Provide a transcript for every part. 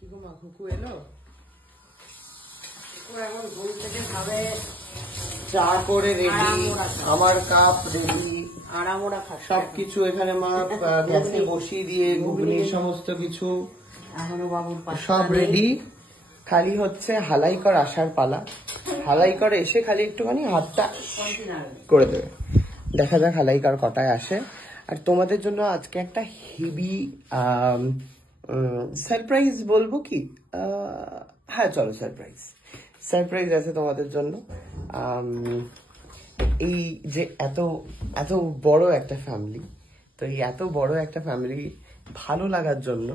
কি গো মা, খুকু এলো? এখন ঘুম থেকে খাবে, চা করে রেডি, আমার কাপ রেডি, সবকিছু এখানে মা গ্যাসে বসিয়ে দিয়ে ঘুগনির সমস্ত কিছু এখনো বাবুর সব রেডি। খালি হচ্ছে হালাইকর আসার পালা। হালাইকর এসে খালি একটুখানি হাতটা করে দেবে। দেখা যাক হালাইকর কটায় আসে। আর তোমাদের জন্য আজকে একটা হেভি সারপ্রাইজ বলবো কি, হ্যাঁ চলো সারপ্রাইজ আছে তোমাদের জন্য। এই যে এত এত বড় একটা ফ্যামিলি, তো এই এত বড় একটা ফ্যামিলি ভালো লাগার জন্য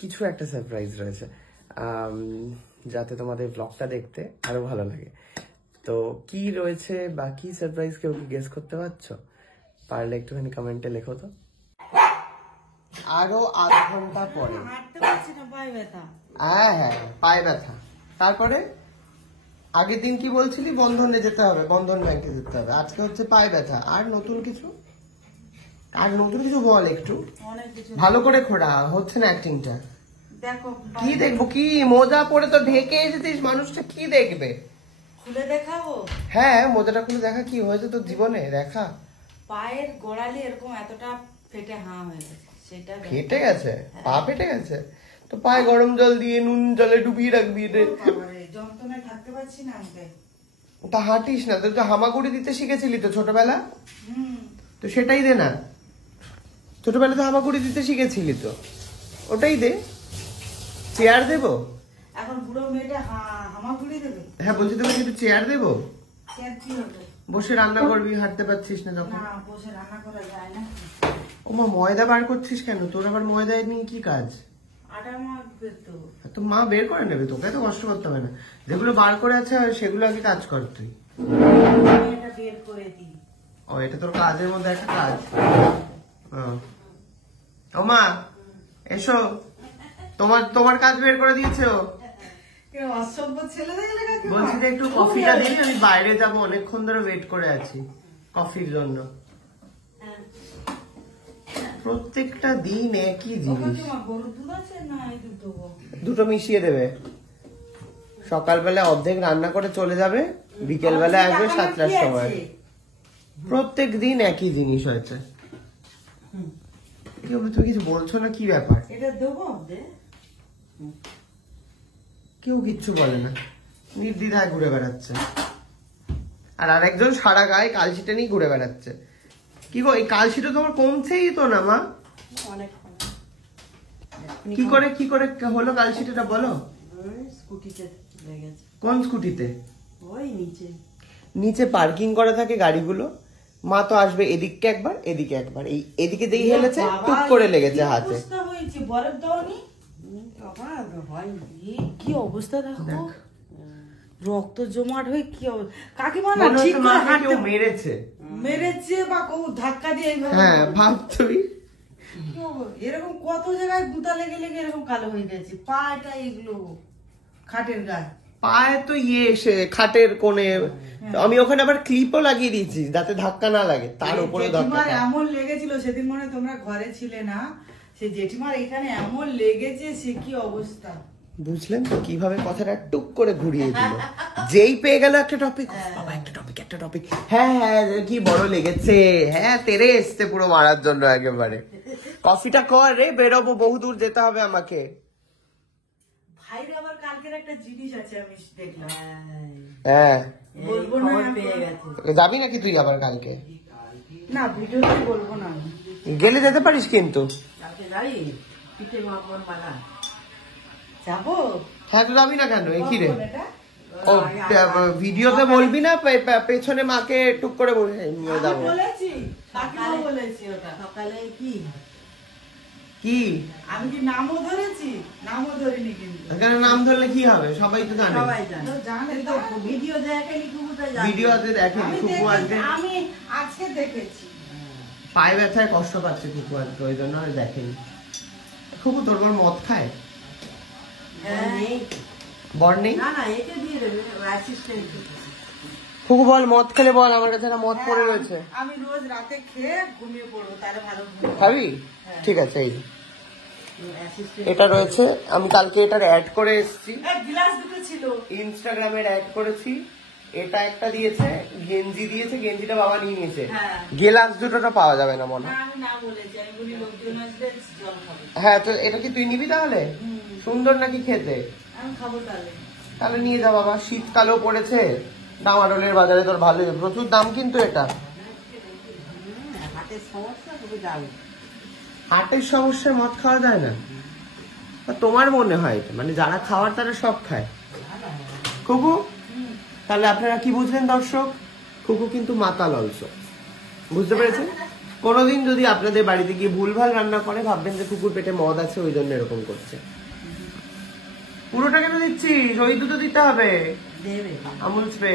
কিছু একটা সারপ্রাইজ রয়েছে, যাতে তোমাদের ব্লগটা দেখতে আরো ভালো লাগে। তো কি রয়েছে বা কি সারপ্রাইজ, কেউ কি গেস করতে পারছো? পারলে একটুখানি কমেন্টে লেখো তো। আরো আধ ঘন্টা পরে হ্যাঁ পায়ে ব্যথা। তারপরে আগের দিন কি বলছিলি? বন্ধনে যেতে হবে, বন্ধন ব্যাংকে যেতে হবে। আজকে হচ্ছে পায়ে ব্যথা। আর নতুন কিছু বল একটু, ভালো করে খোঁড়া হচ্ছে না অ্যাক্টিংটা। কি দেখবো? কি মোজা পরে তো ঢেকে এসেছিস, মানুষটা কি দেখবে? খুলে দেখাবো? হ্যাঁ মোজাটা খুলে দেখা। কি হয়েছে তোর জীবনে দেখা? পায়ের গোড়ালি এরকম এতটা ফেটে হয়ে গেছে। সেটা ফেটে গেছে? পা ফেটে গেছে? তো পায়ে গরম জল দিয়ে নুন জলে ডুবিয়ে রাখবি রে। যন্ত্রণায় থাকতে পারছি না আমি। তা হাঁটিস না? তুই তো হামাগুড়ি দিতে শিখেছিলি তো ছোটবেলা, তো সেটাই দে না। ছোটবেলা তো হামাগুড়ি দিতে শিখেছিলি তো, ওটাই দে। চেয়ার দেবো? এখন বুড়ো মেয়েটা হামাগুড়ি দেবে? হ্যাঁ বলছি, তোকে একটু চেয়ার দেবো? চেয়ার কি হবে? বসে রান্না করবি, হাঁটতে পারছিস না যখন। না, বসে রান্না করা যায় না। ও মা, ময়দা বার করছিস কেন? তোর আবার ময়দা নিয়ে কি কাজ? আটা মাখবে তো। তো মা বের করে নেবে, তোকে তো কষ্ট করতে হবে না। যেগুলো বার করে আছে সেগুলো আগে কাজ কর তুই। এটা বের করে দিই। ও, এটা তোর কাজের মধ্যে একটা কাজ। ও মা এসো, তোমার কাজ বের করে দিয়েছে ও। বলছি যে একটু কফিটা দিই, আমি বাইরে যাবো, অনেকক্ষণ ধরে ওয়েট করে আছি কফির জন্য। প্রত্যেকটা দিন একই জিনিস। দুটো মিশিয়ে দেবে। সকালবেলা অর্ধেক রান্না করে চলে যাবে, বিকেল বেলা আসবে 7টার সময়। প্রত্যেক দিন একই জিনিস হয়েছে। তুমি কিছু বলছো না, কি ব্যাপার? কেউ কিচ্ছু বলে না, নির্দ্বিধায় ঘুরে বেড়াচ্ছে। আর আরেকজন সারা গায়ে কালশিটা নিয়ে ঘুরে বেড়াচ্ছে। কি গো, এই কালশিটা তোমার কমছেই তো না মা? কি করে হলো কালশিটা বলো? কোন স্কুটিতে? ওই নিচে পার্কিং করা থাকে গাড়িগুলো। মা তো আসবে এদিকে একবার এদিকে একবার, এই এদিকে দিয়ে হেলেছে, টুক করে লেগেছে হাতে। কি অবস্থা দেখো, রক্ত জমাট হয়ে কি কাকিমা মেরেছে বা কেউ ধাক্কা দিয়ে। হ্যাঁ ভাব তুই, এরকম কত জায়গায় গুতা লেগে লেগে এরকম কালো হয়ে গেছে। পাটা এগুলো খাটের গায়ে, পায়ে তো এসে খাটের কোণে। আমি ওখানে আবার ক্লিপও লাগিয়ে দিয়েছি যাতে ধাক্কা না লাগে। তার উপরে এমন লেগেছিল সেদিন, মনে তোমরা ঘরে ছিলে না, সে জেঠিমার এখানে এমন লেগেছে, সে কি অবস্থা। বুঝলেন তো কিভাবে কথাটা টুক করে ঘুরিয়ে দিল। যেই পেয়ে গেল একটা টপিক, বাবা একটা টপিক। হ্যাঁ কি বড় লেগেছে। হ্যাঁ তেরে এসছে পুরো মারার জন্য একেবারে। কফিটা কর রে, বেরোবো, বহুদূর যেতে হবে আমাকে। ভাইরে আবার কালকের একটা জিনিস আছে আমি দেখলাম। হ্যাঁ বলবো না, পেয়ে গেছে। যাবি নাকি তুই আবার কালকে? না ভিডিওতে বলবো না। গেলে যেতে পারিস কিন্তু। যাবো? হ্যাঁ তো যাবি না কেন? কি রে, ও ভিডিওতে বলবি না, পেছনে মাকে টুক করে যাবো। সকালে কি আমি কি নামও ধরেছি? নামও ধরিনি কিন্তু। এখানে নাম ধরলে কি হবে? সবাই তো জানে। ভিডিওতে দেখেনি খুকু আজকে। আমি আজকে দেখেছি। পায়ে ব্যথায় কষ্ট পাচ্ছে খুকু আজকে, ওই জন্য আর দেখেনি। খুকু তোর বর মদ খায়? বর নেই? খুকু বল, মদ খেলে বল, আমার কাছে না মদ পড়ে রয়েছে। আমি রোজ রাতে খেয়ে ঘুমিয়ে পড়বো, তাহলে ভালো খাবি? ঠিক আছে, এই এটা রয়েছে, আমি কালকে এটার অ্যাড করে এসেছি, গ্লাস দুটো ছিল, ইনস্টাগ্রামের অ্যাড করেছি। এটা একটা দিয়েছে, গেঞ্জি দিয়েছে, গেঞ্জিটা বাবা নিয়ে নিয়েছে। হ্যাঁ। গেলাস দুটোটা পাওয়া যাবে না মনে হয়। আমি না বলেছি, আমি বলি লোকজন আসলে জল খাবে। হ্যাঁ, তো এটা কি তুই নিবি তাহলে? সুন্দর নাকি খেতে? আমি খাবো তাহলে। তাহলে নিয়ে যা বাবা, শীতকালও পড়েছে, ডামাডোলের বাজারে তোর ভালোই, প্রচুর দাম কিন্তু এটা। হাতের সমস্যা তুমি যাবে। হার্টের সমস্যায় মদ খাওয়া যায় না? তোমার মনে হয় মানে যারা খাওয়ার তারা সব খায়। কুকু, তাহলে আপনারা কি বুঝলেন দর্শক? কুকু কিন্তু মাতাল অলসো, বুঝতে পেরেছেন? কোনোদিন যদি আপনাদের বাড়িতে গিয়ে ভুলভাল রান্না করে ভাববেন যে কুকুর পেটে মদ আছে ওই জন্য এরকম করছে। পুরোটা কেন দিচ্ছিস? ওই দুটো দিতে হবে, দেবে আমুল স্প্রে।